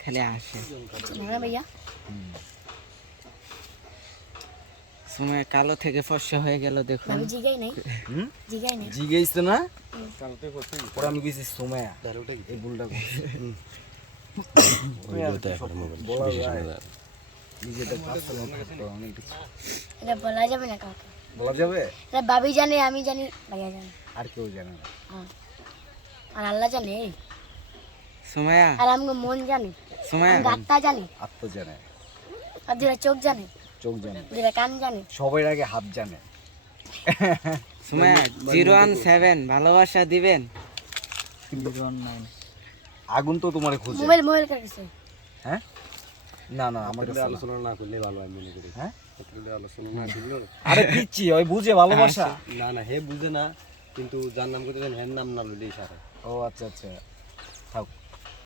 খেলে আসে ভাইয়া সময় কালো থেকে ফর্সা হয়ে গেল দেখুন। আমি জিগাই নাই জিগেইছ না পরে আমি কইছি সোমায়া এই ভুলটা নিজেদের পার্সোনাল থাকতো অনেক কিছু এটা বলা যাবে না কাউকে। বলা যাবে এটা ভাবি জানে, আমি জানি, ভাইয়া জানে, আর কেউ জানে না আর আল্লাহ জানে, সময়া আর আমি মন জানি, সময়া আমি আত্মা জানি, আত্ম জানে আর দুটা চোখ জানে, চোখ জানে দুটা কান জানে। সবার আগে হাত জানে সময়া 017 ভালোবাসা দিবেন। আগুন তো তোমার খোঁজে মোবাইল কাটছে। হ্যাঁ না না আমার কাছে আলোচনা না করলে ভালো আমি মনে করি। হ্যাঁ আলোচনা না করলে আরে পিচ্ছি ওই বুঝে ভালোবাসা না না হে বুঝে না, কিন্তু যার নাম করতে হের নাম না লইলেই সারা। ও আচ্ছা আচ্ছা থাক